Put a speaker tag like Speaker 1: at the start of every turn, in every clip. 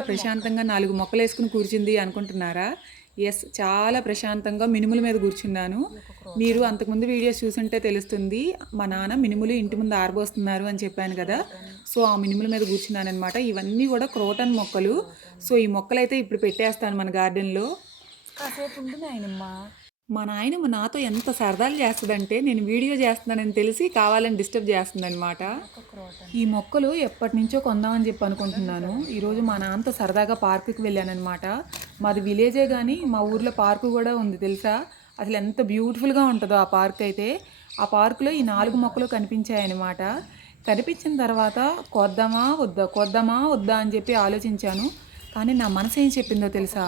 Speaker 1: హాయిగా ప్రశాంతంగా నాలుగు మొక్కలు వేసుకుని కూర్చుంది అనుకుంటున్నారా? ఎస్ చాలా ప్రశాంతంగా మినుముల మీద కూర్చున్నాను. మీరు అంతకుముందు వీడియోస్ చూసుంటే తెలుస్తుంది మా నాన్న మినుములు ఇంటి ముందు ఆరబోస్తున్నారు అని చెప్పాను కదా. సో ఆ మినుముల మీద కూర్చున్నాను అనమాట ఇవన్నీ కూడా క్రోటన్ మొక్కలు. సో ఈ మొక్కలు అయితే ఇప్పుడు పెట్టేస్తాను మన గార్డెన్లో.
Speaker 2: కాసేపు ఉంటుంది ఆయనమ్మా
Speaker 1: మా నాయనమ్మ నాతో ఎంత సరదాలు చేస్తుందంటే నేను వీడియో చేస్తున్నానని తెలిసి కావాలని డిస్టర్బ్ చేస్తుందనమాట ఈ మొక్కలు ఎప్పటి నుంచో కొందామని చెప్పి అనుకుంటున్నాను. ఈరోజు మా నాన్నతో సరదాగా పార్కుకి వెళ్ళానమాట మాది విలేజే కానీ మా ఊర్లో పార్కు కూడా ఉంది తెలుసా? అసలు ఎంత బ్యూటిఫుల్గా ఉంటుందో ఆ పార్క్ అయితే. ఆ పార్కులో ఈ నాలుగు మొక్కలు కనిపించాయన్నమాట. కనిపించిన తర్వాత కొద్దామా వద్దా కొద్దామా వద్దా అని చెప్పి ఆలోచించాను. కానీ నా మనసు ఏం చెప్పిందో తెలుసా?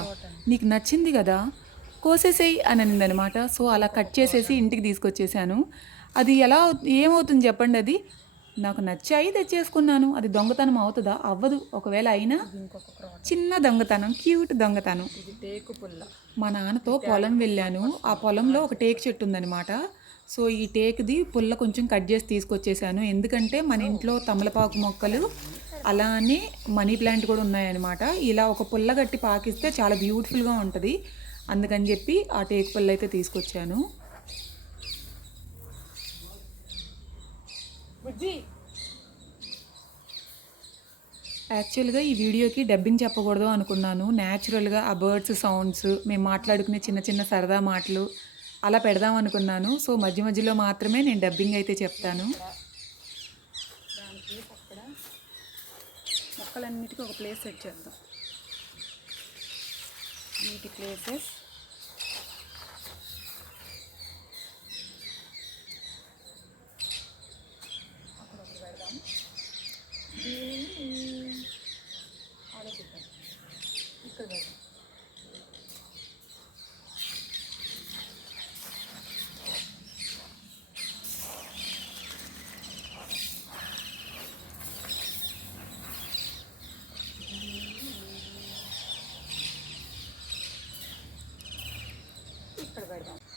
Speaker 1: నీకు నచ్చింది కదా? కోసేసేయి అని అనిందనమాట. సో అలా కట్ చేసేసి ఇంటికి తీసుకొచ్చేసాను. అది ఎలా ఏమవుతుంది చెప్పండి అది? నాకు నచ్చాయి తెచ్చేసుకున్నాను. అది దొంగతనం అవుతుందా? అవ్వదు. ఒకవేళ అయినా చిన్న దొంగతనం క్యూట్ దొంగతనం.
Speaker 2: టేకు పుల్ల
Speaker 1: మా నాన్నతో పొలం వెళ్ళాను. ఆ పొలంలో ఒక టేక్ చెట్టు ఉందనమాట. సో ఈ టేక్ది పుల్ల కొంచెం కట్ చేసి తీసుకొచ్చేసాను. ఎందుకంటే మన ఇంట్లో తమలపాకు మొక్కలు అలానే మనీ ప్లాంట్ కూడా ఉన్నాయన్నమాట ఇలా ఒక పుల్ల కట్టి పాకిస్తే చాలా బ్యూటిఫుల్గా ఉంటుంది. అందుకని చెప్పి ఆ టేక్ పుల్ల అయితే తీసుకొచ్చాను. యాక్చువల్గా ఈ వీడియోకి డబ్బింగ్ చెప్పకూడదు అనుకున్నాను. న్యాచురల్గా ఆ బర్డ్స్ సౌండ్స్ మేము మాట్లాడుకునే చిన్న చిన్న సరదా మాటలు అలా పెడదాం అనుకున్నాను. సో మధ్య మధ్యలో మాత్రమే నేను డబ్బింగ్ అయితే చెప్తాను.
Speaker 2: మొక్కలన్నిటికీ ఒక ప్లేస్ సెట్ చేద్దాం. వీటి ప్లేసెస్.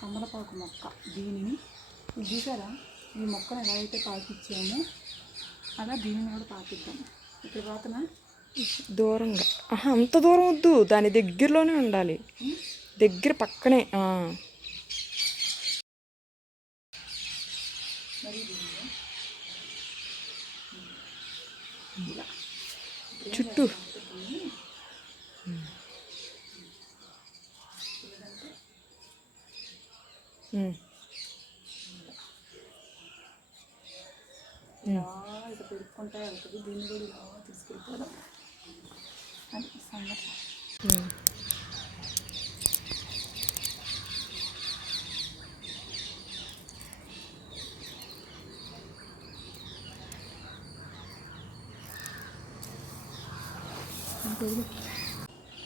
Speaker 2: పెడదాం
Speaker 1: తమలపాకు మొక్క. దీనిని చూసారా? ఈ మొక్కను ఎలా అయితే పాకిచ్చామో అలా దీనిని కూడా పాకిద్దాం. ఇక్కడ పోతున్నా
Speaker 3: దూరంగా. ఆహా అంత దూరం వద్దు. దాని దగ్గరలోనే ఉండాలి. దగ్గర పక్కనే. చుట్టూ.
Speaker 1: ఇలా ఇక పెరుక్కుంటా వెళ్తుంది దీన్ని కూడా ఇలా తీసుకెళ్ళిపోదాం అది సంగతి.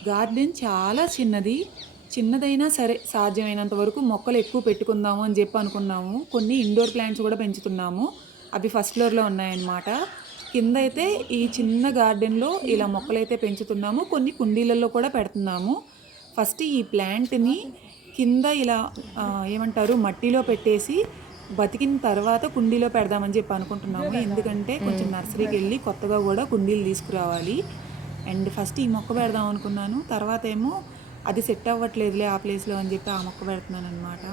Speaker 1: గార్డెన్ చాలా చిన్నది. చిన్నదైనా సరే సాధ్యమైనంత వరకు మొక్కలు ఎక్కువ పెట్టుకుందాము అని చెప్పి అనుకున్నాము. కొన్ని ఇండోర్ ప్లాంట్స్ కూడా పెంచుతున్నాము. అవి ఫస్ట్ ఫ్లోర్లో ఉన్నాయన్నమాట. కింద అయితే ఈ చిన్న గార్డెన్లో ఇలా మొక్కలైతే పెంచుతున్నాము. కొన్ని కుండీలలో కూడా పెడుతున్నాము. ఫస్ట్ ఈ ప్లాంట్ని కింద ఇలా ఏమంటారు మట్టిలో పెట్టేసి బతికిన తర్వాత కుండీలో పెడదామని చెప్పి అనుకుంటున్నాము. ఎందుకంటే కొంచెం నర్సరీకి వెళ్ళి కొత్తగా కూడా కుండీలు తీసుకురావాలి. అండ్ ఫస్ట్ ఈ మొక్క పెడదాం అనుకున్నాను. తర్వాత ఏమో అది సెట్ అవ్వట్లేదులే ఆ ప్లేస్లో అని చెప్పి ఆ మొక్క పెడుతున్నాను అనమాట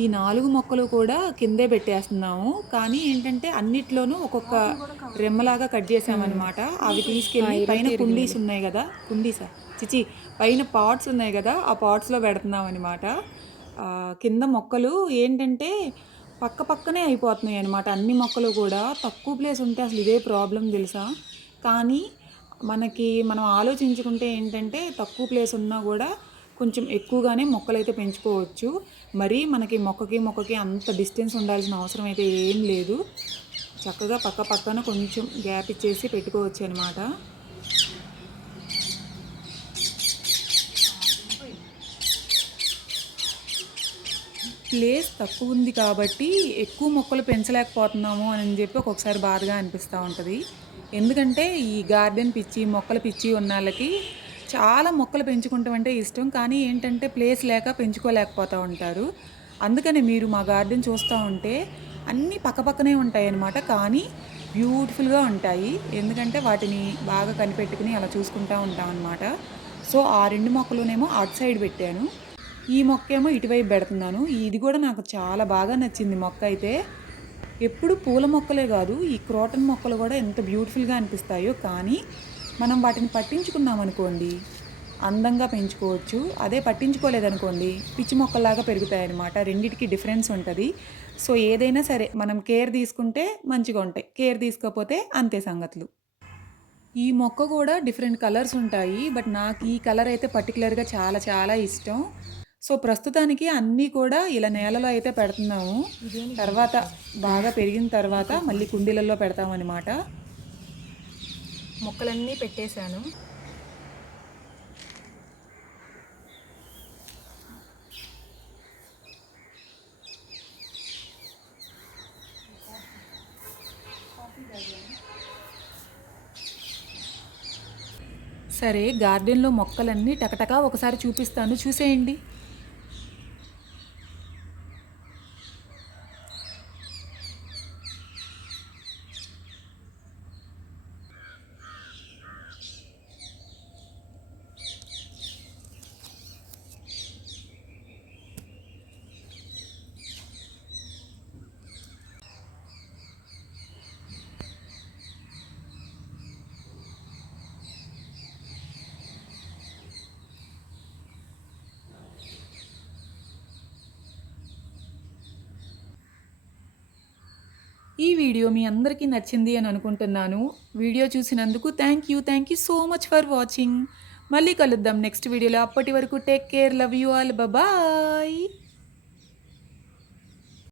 Speaker 1: ఈ నాలుగు మొక్కలు కూడా కిందే పెట్టేస్తున్నాము. కానీ ఏంటంటే అన్నిట్లోనూ ఒక్కొక్క రెమ్మలాగా కట్ చేసామన్నమాట. అవి తీసుకెళ్ళి పైన కుండీస్ ఉన్నాయి కదా. కుండీసా? చిచి పైన పాట్స్ ఉన్నాయి కదా ఆ పాట్స్లో పెడుతున్నాం అనమాట కింద మొక్కలు ఏంటంటే పక్క పక్కనే అయిపోతున్నాయి అనమాట అన్ని మొక్కలు కూడా తక్కువ ప్లేస్ ఉంటే అసలు ఇదే ప్రాబ్లం తెలుసా? కానీ మనకి మనం ఆలోచించుకుంటే ఏంటంటే తక్కువ ప్లేస్ ఉన్నా కూడా కొంచెం ఎక్కువగానే మొక్కలు అయితే పెంచుకోవచ్చు. మరీ మనకి మొక్కకి మొక్కకి అంత డిస్టెన్స్ ఉండాల్సిన అవసరం అయితే ఏం లేదు. చక్కగా పక్క పక్కన కొంచెం గ్యాప్ ఇచ్చేసి పెట్టుకోవచ్చు అనమాట ప్లేస్ తక్కువ ఉంది కాబట్టి ఎక్కువ మొక్కలు పెంచలేకపోతున్నాము అని చెప్పి ఒక్కొక్కసారి బాధగా అనిపిస్తూ ఉంటుంది. ఎందుకంటే ఈ గార్డెన్ పిచ్చి మొక్కలు పిచ్చి ఉన్న వాళ్ళకి చాలా మొక్కలు పెంచుకుంటాం అంటే ఇష్టం. కానీ ఏంటంటే ప్లేస్ లేక పెంచుకోలేకపోతూ ఉంటారు. అందుకని మీరు మా గార్డెన్ చూస్తూ ఉంటే అన్నీ పక్కపక్కనే ఉంటాయి అన్నమాట. కానీ బ్యూటిఫుల్గా ఉంటాయి. ఎందుకంటే వాటిని బాగా కనిపెట్టుకుని అలా చూసుకుంటూ ఉంటాం అనమాట సో ఆ రెండు మొక్కలునేమో అటు సైడ్ పెట్టాను. ఈ మొక్క ఏమో ఇటువైపు పెడుతున్నాను. ఇది కూడా నాకు చాలా బాగా నచ్చింది మొక్క అయితే. ఎప్పుడు పూల మొక్కలే కాదు ఈ క్రోటన్ మొక్కలు కూడా ఎంత బ్యూటిఫుల్గా అనిపిస్తాయో. కానీ మనం వాటిని పట్టించుకున్నాం అనుకోండి అందంగా పెంచుకోవచ్చు. అదే పట్టించుకోలేదనుకోండి పిచ్చి మొక్కలాగా పెరుగుతాయన్నమాట. రెండిటికి డిఫరెన్స్ ఉంటుంది. సో ఏదైనా సరే మనం కేర్ తీసుకుంటే మంచిగా ఉంటాయి. కేర్ తీసుకోకపోతే అంతే సంగతులు. ఈ మొక్క కూడా డిఫరెంట్ కలర్స్ ఉంటాయి. బట్ నాకు ఈ కలర్ అయితే పర్టికులర్గా చాలా చాలా ఇష్టం. సో ప్రస్తుతానికి అన్నీ కూడా ఇలా నేలలో అయితే పెడుతున్నాము. తర్వాత బాగా పెరిగిన తర్వాత మళ్ళీ కుండీలలో పెడతామన్నమాట
Speaker 2: మొక్కలన్నీ పెట్టేశాను.
Speaker 1: సరే గార్డెన్లో మొక్కలన్నీ టకటకా ఒకసారి చూపిస్తాను. చూసేయండి. ఈ వీడియో మీ అందరికీ నచ్చింది అని అనుకుంటున్నాను. వీడియో చూసినందుకు thank you thank you so much for watching మళ్ళీ కలుద్దాం నెక్స్ట్ వీడియోలో. అప్పటి వరకు take care love you all bye